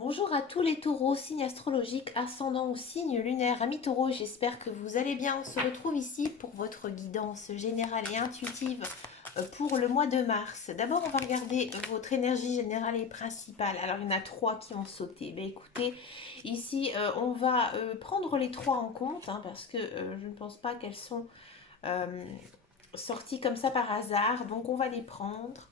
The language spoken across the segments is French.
Bonjour à tous les taureaux, signes astrologiques, ascendant ou signe lunaire. Amis taureaux, j'espère que vous allez bien. On se retrouve ici pour votre guidance générale et intuitive pour le mois de mars. D'abord, on va regarder votre énergie générale et principale. Alors, il y en a trois qui ont sauté. Ben, écoutez, ici, on va prendre les trois en compte parce que je ne pense pas qu'elles sont euh, sorties comme ça par hasard. Donc, on va les prendre.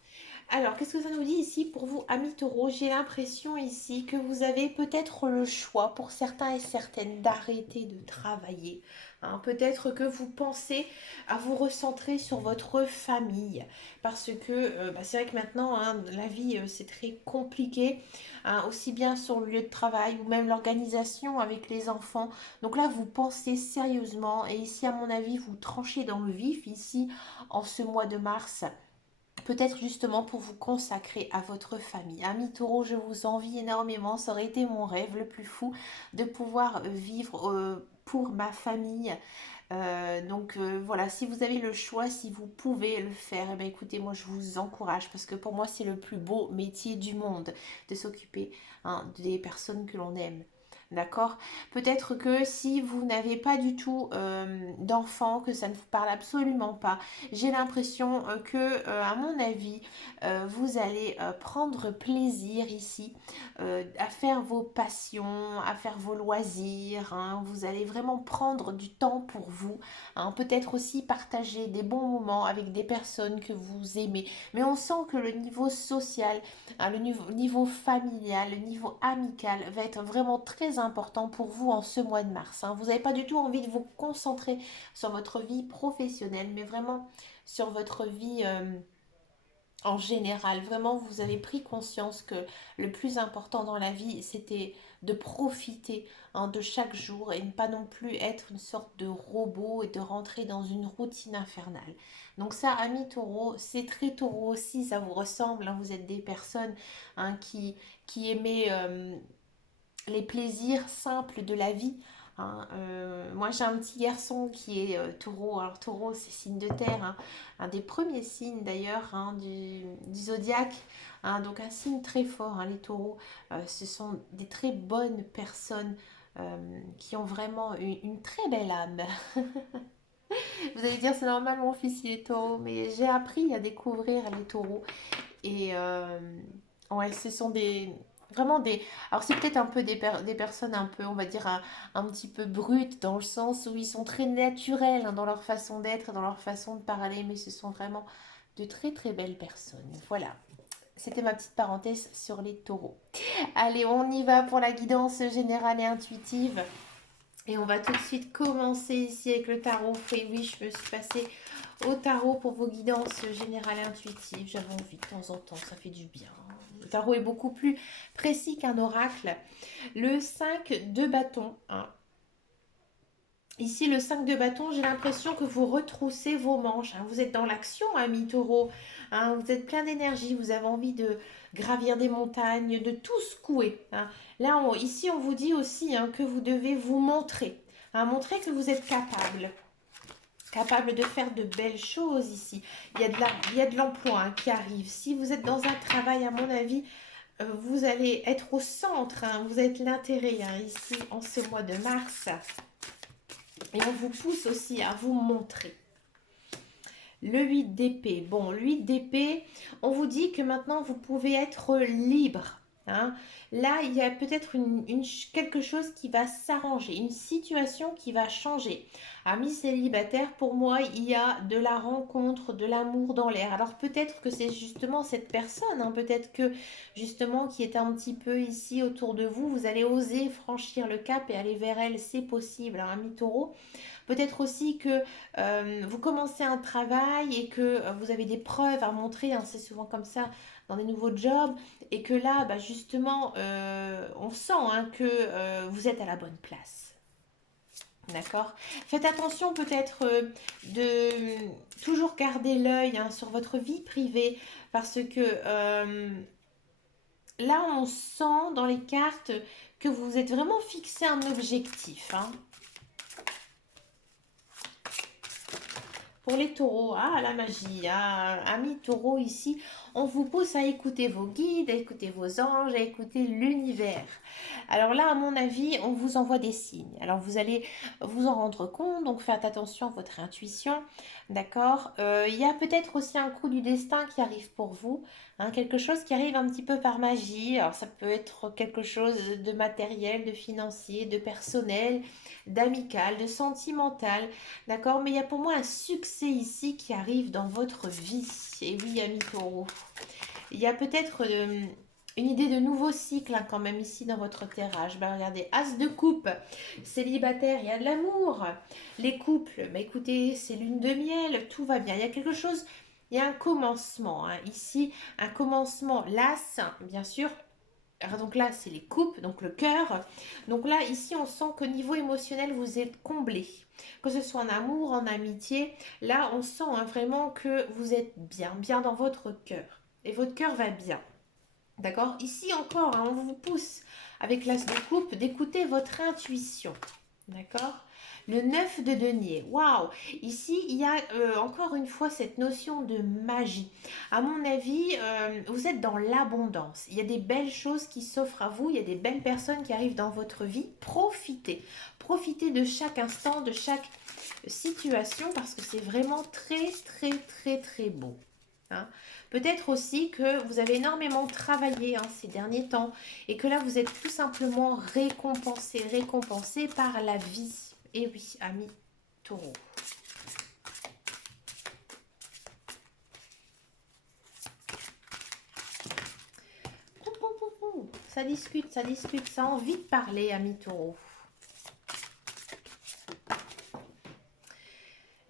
Alors, qu'est-ce que ça nous dit ici pour vous, amis taureaux? J'ai l'impression ici que vous avez peut-être le choix pour certains et certaines d'arrêter de travailler. Peut-être que vous pensez à vous recentrer sur votre famille parce que c'est vrai que maintenant la vie c'est très compliqué, aussi bien sur le lieu de travail ou même l'organisation avec les enfants. Donc là vous pensez sérieusement et ici à mon avis vous tranchez dans le vif ici en ce mois de mars. Peut-être justement pour vous consacrer à votre famille. Amis taureau, je vous envie énormément. Ça aurait été mon rêve le plus fou de pouvoir vivre pour ma famille. Voilà, si vous avez le choix, si vous pouvez le faire, eh bien, écoutez, moi je vous encourage parce que pour moi c'est le plus beau métier du monde de s'occuper des personnes que l'on aime. D'accord. Peut-être que si vous n'avez pas du tout d'enfants, que ça ne vous parle absolument pas, j'ai l'impression à mon avis, vous allez prendre plaisir ici à faire vos passions, à faire vos loisirs. Vous allez vraiment prendre du temps pour vous. Peut-être aussi partager des bons moments avec des personnes que vous aimez. Mais on sent que le niveau social, le niveau familial, le niveau amical va être vraiment très important pour vous en ce mois de mars. Vous n'avez pas du tout envie de vous concentrer sur votre vie professionnelle, mais vraiment sur votre vie en général. Vraiment, vous avez pris conscience que le plus important dans la vie, c'était de profiter de chaque jour et ne pas non plus être une sorte de robot et de rentrer dans une routine infernale. Donc ça, amis taureau, c'est très taureau aussi, ça vous ressemble. Vous êtes des personnes qui aimaient les plaisirs simples de la vie. Moi, j'ai un petit garçon qui est taureau. Alors, taureau, c'est signe de terre, un des premiers signes d'ailleurs du zodiaque. Donc, un signe très fort, les taureaux. Ce sont des très bonnes personnes qui ont vraiment une très belle âme. Vous allez dire, c'est normal, mon fils, il est taureau, mais j'ai appris à découvrir les taureaux. Et ouais, ce sont vraiment des... Alors c'est peut-être un peu des personnes un peu, on va dire, un petit peu brutes, dans le sens où ils sont très naturels dans leur façon d'être, dans leur façon de parler, mais ce sont vraiment de très très belles personnes. Voilà. C'était ma petite parenthèse sur les taureaux. Allez, on y va pour la guidance générale et intuitive. Et on va tout de suite commencer ici avec le tarot. Et oui, je me suis passée au tarot pour vos guidances générales et intuitives. J'avais envie de temps en temps, ça fait du bien. Le tarot est beaucoup plus précis qu'un oracle. Le 5 de bâton. Ici, le 5 de bâton, j'ai l'impression que vous retroussez vos manches. Vous êtes dans l'action, ami taureau. Vous êtes plein d'énergie. Vous avez envie de gravir des montagnes, de tout secouer. Là, ici, on vous dit aussi que vous devez vous montrer. Montrer que vous êtes capable de faire de belles choses ici. Il y a de l'emploi qui arrive. Si vous êtes dans un travail, à mon avis, vous allez être au centre. Vous êtes l'intérêt ici en ce mois de mars. Et on vous pousse aussi à vous montrer. Le 8 d'épée. Bon, le 8 d'épée, on vous dit que maintenant vous pouvez être libre. Là, il y a peut-être quelque chose qui va s'arranger, une situation qui va changer. Amis célibataires, pour moi, il y a de la rencontre, de l'amour dans l'air. Alors peut-être que c'est justement cette personne, peut-être que justement qui est un petit peu ici autour de vous, vous allez oser franchir le cap et aller vers elle, c'est possible, ami taureau. Peut-être aussi que vous commencez un travail et que vous avez des preuves à montrer, c'est souvent comme ça dans des nouveaux jobs, et que là, justement, on sent que vous êtes à la bonne place. D'accord. Faites attention peut-être de toujours garder l'œil sur votre vie privée parce que là, on sent dans les cartes que vous êtes vraiment fixé un objectif. Pour les taureaux, la magie, ami taureau ici, on vous pousse à écouter vos guides, à écouter vos anges, à écouter l'univers. Alors là, à mon avis, on vous envoie des signes. Alors vous allez vous en rendre compte, donc faites attention à votre intuition, d'accord. Il y a peut-être aussi un coup du destin qui arrive pour vous, hein, quelque chose qui arrive un petit peu par magie. Alors ça peut être quelque chose de matériel, de financier, de personnel, d'amical, de sentimental, d'accord. Mais il y a pour moi un succès ici qui arrive dans votre vie. Et oui, ami Taureau, il y a peut-être une idée de nouveau cycle, hein, quand même ici dans votre tirage. Ben, regardez, As de coupe, célibataire, il y a de l'amour. Les couples, ben, écoutez, c'est lune de miel, tout va bien. Il y a quelque chose, il y a un commencement, hein, ici, un commencement, l'As, bien sûr. Alors donc là, c'est les coupes, donc le cœur. Donc là, ici, on sent qu'au niveau émotionnel, vous êtes comblé. Que ce soit en amour, en amitié, là, on sent, hein, vraiment que vous êtes bien, bien dans votre cœur. Et votre cœur va bien. D'accord. Ici encore, hein, on vous pousse avec l'as de coupe d'écouter votre intuition. D'accord. Le 9 de denier. Waouh. Ici, il y a encore une fois cette notion de magie. À mon avis, vous êtes dans l'abondance. Il y a des belles choses qui s'offrent à vous. Il y a des belles personnes qui arrivent dans votre vie. Profitez. Profitez de chaque instant, de chaque situation parce que c'est vraiment très, très, très, très beau. Hein. Peut-être aussi que vous avez énormément travaillé, hein, ces derniers temps et que là vous êtes tout simplement récompensé par la vie. Et oui, ami Taureau. Ça discute, ça a envie de parler, ami Taureau.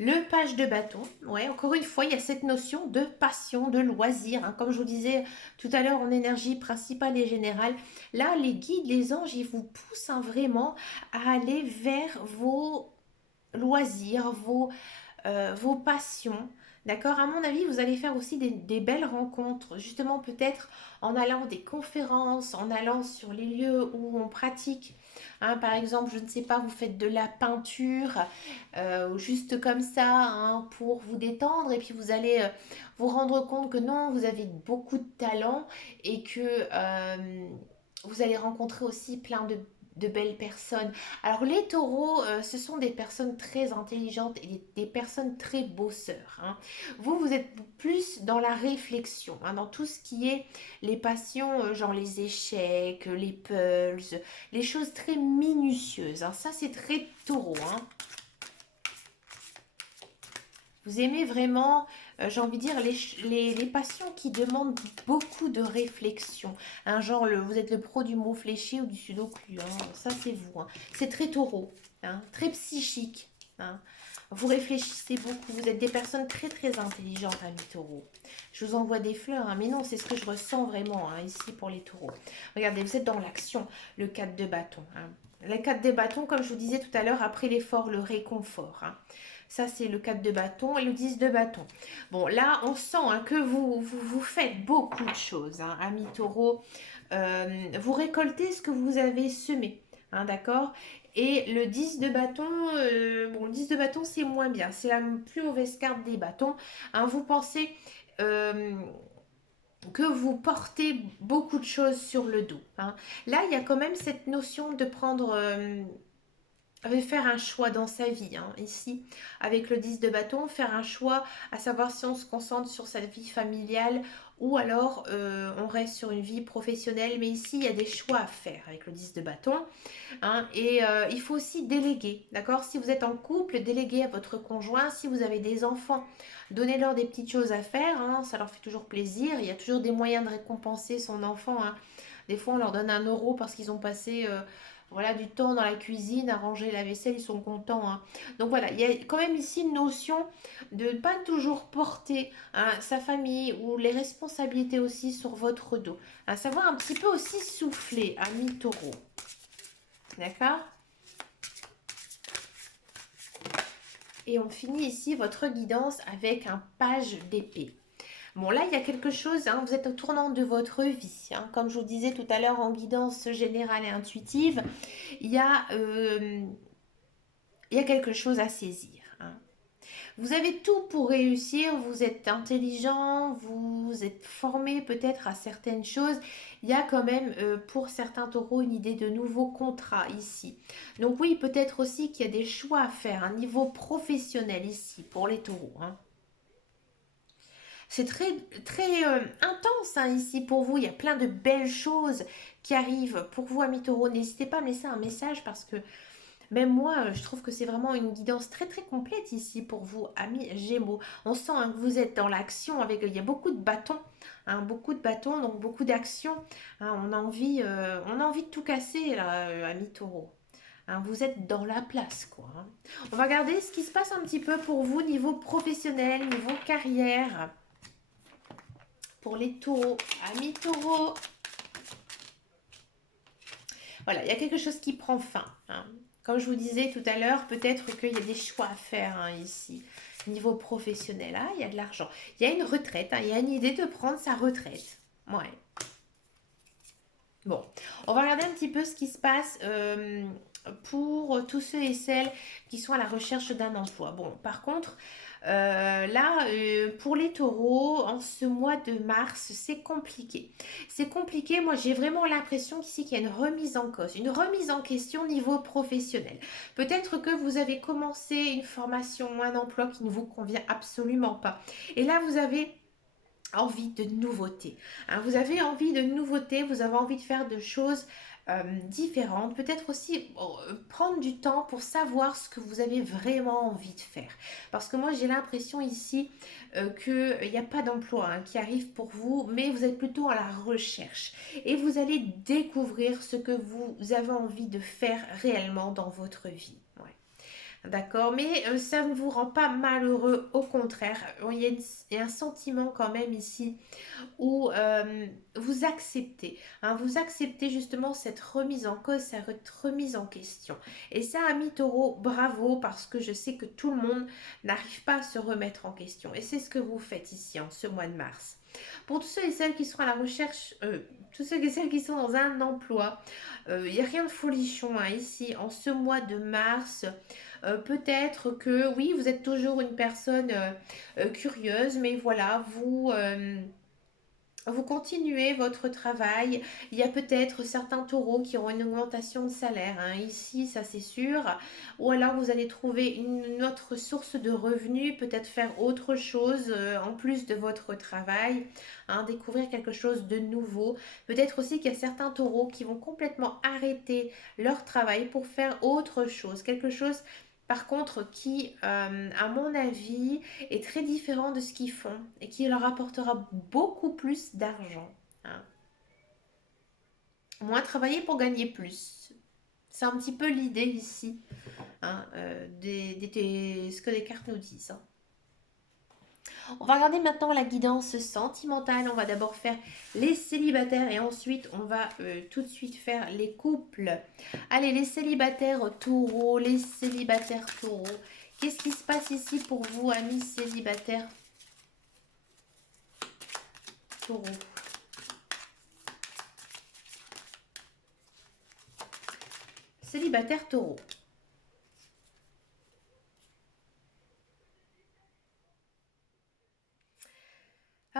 Le page de bâton, ouais, encore une fois, il y a cette notion de passion, de loisir, hein. Comme je vous disais tout à l'heure en énergie principale et générale, là, les guides, les anges, ils vous poussent, hein, vraiment à aller vers vos loisirs, vos passions. D'accord. À mon avis, vous allez faire aussi des belles rencontres, justement peut-être en allant des conférences, en allant sur les lieux où on pratique. Hein, par exemple, je ne sais pas, vous faites de la peinture, juste comme ça, hein, pour vous détendre, et puis vous allez vous rendre compte que non, vous avez beaucoup de talent et que vous allez rencontrer aussi plein de belles personnes. Alors les taureaux, ce sont des personnes très intelligentes et des personnes très bosseurs, hein. Vous, vous êtes plus dans la réflexion, hein, dans tout ce qui est les passions, genre les échecs, les puzzles, les choses très minutieuses, hein. Ça, c'est très taureau, hein. Vous aimez vraiment, j'ai envie de dire, les passions qui demandent beaucoup de réflexion. Hein, genre, vous êtes le pro du mot fléché ou du sudoku. Hein, ça, c'est vous. Hein. C'est très taureau, hein, très psychique. Hein. Vous réfléchissez beaucoup. Vous êtes des personnes très, très intelligentes, amis taureaux. Je vous envoie des fleurs, hein, mais non, c'est ce que je ressens vraiment, hein, ici pour les taureaux. Regardez, vous êtes dans l'action, le 4 de bâton. Hein. Le 4 de bâton, comme je vous disais tout à l'heure, après l'effort, le réconfort. Hein. Ça, c'est le 4 de bâton et le 10 de bâton. Bon, là, on sent, hein, que vous faites beaucoup de choses, hein, amis taureaux. Vous récoltez ce que vous avez semé, hein, d'accord. Et le 10 de bâton, bon, le 10 de bâton, c'est moins bien. C'est la plus mauvaise carte des bâtons. Hein, vous pensez que vous portez beaucoup de choses sur le dos. Hein. Là, il y a quand même cette notion de prendre... faire un choix dans sa vie, hein, ici, avec le 10 de bâton, faire un choix, à savoir si on se concentre sur sa vie familiale ou alors on reste sur une vie professionnelle. Mais ici, il y a des choix à faire avec le 10 de bâton. Hein, et il faut aussi déléguer, d'accord. Si vous êtes en couple, déléguez à votre conjoint. Si vous avez des enfants, donnez-leur des petites choses à faire, hein, ça leur fait toujours plaisir. Il y a toujours des moyens de récompenser son enfant. Hein. Des fois, on leur donne 1 € parce qu'ils ont passé... voilà, du temps dans la cuisine, à ranger la vaisselle, ils sont contents. Hein. Donc voilà, il y a quand même ici une notion de ne pas toujours porter, hein, sa famille ou les responsabilités aussi sur votre dos. À savoir un petit peu aussi souffler, ami taureau. D'accord? Et on finit ici votre guidance avec un page d'épée. Bon, là, il y a quelque chose, hein, vous êtes au tournant de votre vie. Hein, comme je vous disais tout à l'heure en guidance générale et intuitive, il y a quelque chose à saisir. Hein. Vous avez tout pour réussir, vous êtes intelligent, vous êtes formé peut-être à certaines choses. Il y a quand même pour certains taureaux une idée de nouveaux contrats ici. Donc oui, peut-être aussi qu'il y a des choix à faire, un niveau professionnel ici pour les taureaux, hein. C'est très, très intense hein, ici pour vous. Il y a plein de belles choses qui arrivent pour vous, amis taureaux. N'hésitez pas à me laisser un message parce que même moi, je trouve que c'est vraiment une guidance très très complète ici pour vous, amis Gémeaux. On sent hein, que vous êtes dans l'action avec, il y a beaucoup de bâtons, donc beaucoup d'action. Hein, on a envie de tout casser là, amis Taureaux. Hein, vous êtes dans la place, quoi, hein. On va regarder ce qui se passe un petit peu pour vous niveau professionnel, niveau carrière, pour les taureaux, amis taureaux. Voilà, il y a quelque chose qui prend fin, hein. Comme je vous disais tout à l'heure, peut-être qu'il y a des choix à faire hein, ici, niveau professionnel. Ah, il y a de l'argent. Il y a une retraite, hein, il y a une idée de prendre sa retraite. Ouais. Bon, on va regarder un petit peu ce qui se passe pour tous ceux et celles qui sont à la recherche d'un emploi. Bon, par contre, là, pour les taureaux, en ce mois de mars, c'est compliqué. C'est compliqué, moi j'ai vraiment l'impression qu'ici qu'il y a une remise en cause, une remise en question au niveau professionnel. Peut-être que vous avez commencé une formation ou un emploi qui ne vous convient absolument pas. Et là, vous avez envie de nouveautés, hein. Vous avez envie de nouveautés, vous avez envie de faire de choses différentes. Peut-être aussi prendre du temps pour savoir ce que vous avez vraiment envie de faire. Parce que moi, j'ai l'impression ici qu'il n'y a pas d'emploi hein, qui arrive pour vous, mais vous êtes plutôt à la recherche. Et vous allez découvrir ce que vous avez envie de faire réellement dans votre vie. Ouais. D'accord, mais ça ne vous rend pas malheureux, au contraire. Il y a un sentiment quand même ici où vous acceptez, hein, vous acceptez justement cette remise en cause, cette remise en question. Et ça, ami taureau, bravo, parce que je sais que tout le monde n'arrive pas à se remettre en question. Et c'est ce que vous faites ici en ce mois de mars. Pour tous ceux et celles qui sont à la recherche, tous ceux et celles qui sont dans un emploi, il n'y a rien de folichon hein, ici en ce mois de mars. Peut-être que oui, vous êtes toujours une personne curieuse, mais voilà, vous continuez votre travail. Il y a peut-être certains taureaux qui auront une augmentation de salaire, hein, ici, ça c'est sûr. Ou alors vous allez trouver une autre source de revenus, peut-être faire autre chose en plus de votre travail, hein, découvrir quelque chose de nouveau. Peut-être aussi qu'il y a certains taureaux qui vont complètement arrêter leur travail pour faire autre chose, quelque chose par contre qui, à mon avis, est très différent de ce qu'ils font et qui leur apportera beaucoup plus d'argent, hein. Moins travailler pour gagner plus. C'est un petit peu l'idée ici, hein, ce que les cartes nous disent, hein. On va regarder maintenant la guidance sentimentale. On va d'abord faire les célibataires et ensuite on va tout de suite faire les couples. Allez, les célibataires taureaux, les célibataires taureaux. Qu'est-ce qui se passe ici pour vous, amis célibataires taureaux? Célibataire taureau.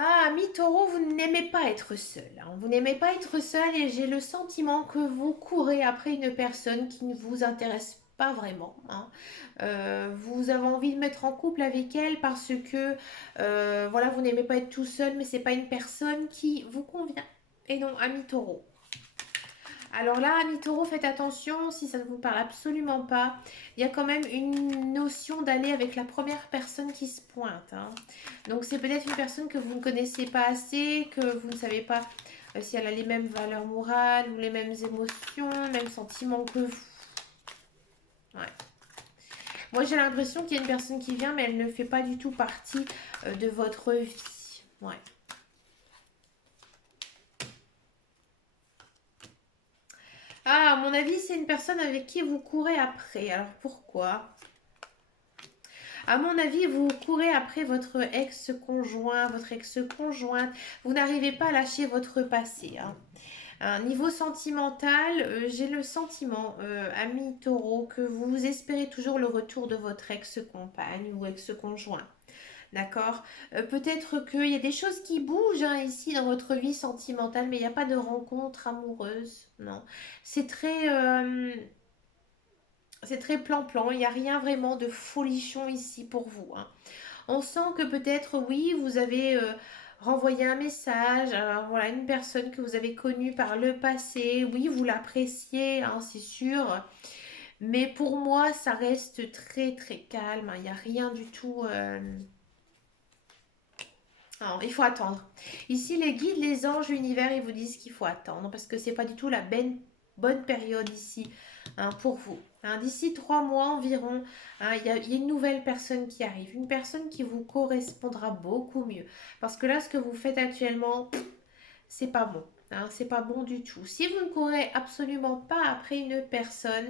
Ah, ami taureau, vous n'aimez pas être seul, hein. Vous n'aimez pas être seul et j'ai le sentiment que vous courez après une personne qui ne vous intéresse pas vraiment, hein. Vous avez envie de mettre en couple avec elle parce que voilà, vous n'aimez pas être tout seul, mais c'est pas une personne qui vous convient. Et non, ami taureau. Alors là, ami taureau, faites attention si ça ne vous parle absolument pas. Il y a quand même une notion d'aller avec la première personne qui se pointe, hein. Donc c'est peut-être une personne que vous ne connaissez pas assez, que vous ne savez pas si elle a les mêmes valeurs morales ou les mêmes émotions, les mêmes sentiments que vous. Ouais. Moi j'ai l'impression qu'il y a une personne qui vient, mais elle ne fait pas du tout partie de votre vie. Ouais. Ah, à mon avis, c'est une personne avec qui vous courez après. Alors pourquoi? À mon avis, vous courez après votre ex-conjoint, votre ex-conjointe. Vous n'arrivez pas à lâcher votre passé, hein. Niveau sentimental, j'ai le sentiment, ami taureau, que vous espérez toujours le retour de votre ex-compagne ou ex-conjoint. D'accord. Peut-être qu'il y a des choses qui bougent hein, ici dans votre vie sentimentale, mais il n'y a pas de rencontre amoureuse. Non. C'est très, euh, c'est très plan-plan. Il n'y a rien vraiment de folichon ici pour vous. Hein. On sent que peut-être, oui, vous avez renvoyé un message à voilà, une personne que vous avez connue par le passé. Oui, vous l'appréciez, hein, c'est sûr. Mais pour moi, ça reste très, très calme. Hein. Il n'y a rien du tout. Non, il faut attendre. Ici, les guides, les anges, l'univers, ils vous disent qu'il faut attendre parce que c'est pas du tout la bonne période ici hein, pour vous. Hein, d'ici 3 mois environ, hein, il y a une nouvelle personne qui arrive, une personne qui vous correspondra beaucoup mieux. Parce que là, ce que vous faites actuellement, c'est pas bon. Hein, c'est pas bon du tout. Si vous ne courez absolument pas après une personne,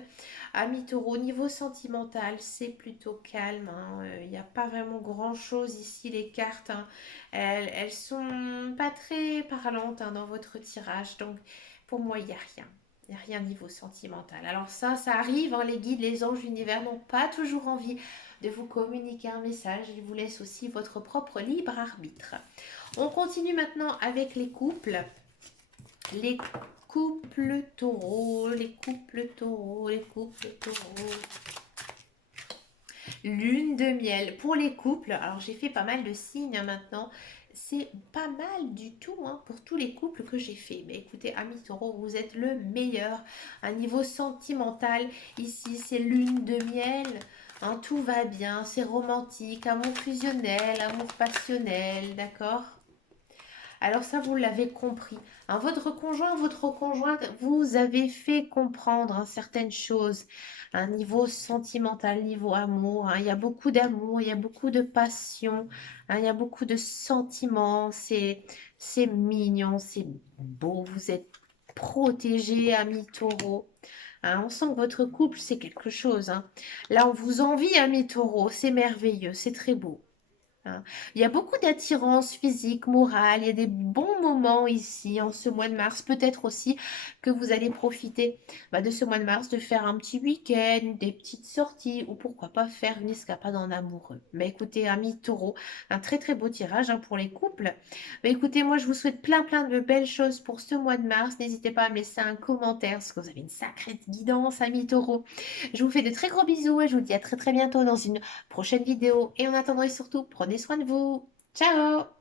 ami taureau, au niveau sentimental, c'est plutôt calme. Hein. Il n'y a pas vraiment grand-chose ici, les cartes. Hein. Elles sont pas très parlantes hein, dans votre tirage. Donc, pour moi, il n'y a rien. Il n'y a rien niveau sentimental. Alors ça arrive. Hein, les guides, les anges, l'univers n'ont pas toujours envie de vous communiquer un message. Ils vous laissent aussi votre propre libre arbitre. On continue maintenant avec les couples. Les couples taureaux, les couples taureaux, les couples taureaux. Lune de miel. Pour les couples, alors j'ai fait pas mal de signes hein, maintenant. C'est pas mal du tout hein, pour tous les couples que j'ai fait. Mais écoutez, amis taureaux, vous êtes le meilleur. À niveau sentimental, ici c'est lune de miel. Hein, tout va bien, c'est romantique, amour fusionnel, amour passionnel, d'accord? Alors ça, vous l'avez compris. Hein, votre conjoint, votre conjointe, vous avez fait comprendre hein, certaines choses. Un niveau sentimental, niveau amour. Hein, il y a beaucoup d'amour, il y a beaucoup de passion, hein, il y a beaucoup de sentiments. C'est mignon, c'est beau. Vous êtes protégé, ami taureau. Hein, on sent que votre couple, c'est quelque chose. Hein. Là, on vous envie, ami taureau. C'est merveilleux, c'est très beau. Hein. Il y a beaucoup d'attirance physique, morale, il y a des bons moments ici en ce mois de mars. Peut-être aussi que vous allez profiter de ce mois de mars de faire un petit week-end, des petites sorties ou pourquoi pas faire une escapade en amoureux. Mais écoutez, amis taureau, un très très beau tirage hein, pour les couples. Mais écoutez, moi je vous souhaite plein de belles choses pour ce mois de mars. N'hésitez pas à me laisser un commentaire parce que vous avez une sacrée guidance, amis taureau. Je vous fais de très gros bisous et je vous dis à très très bientôt dans une prochaine vidéo. Et en attendant et surtout, prenez soin de vous. Ciao!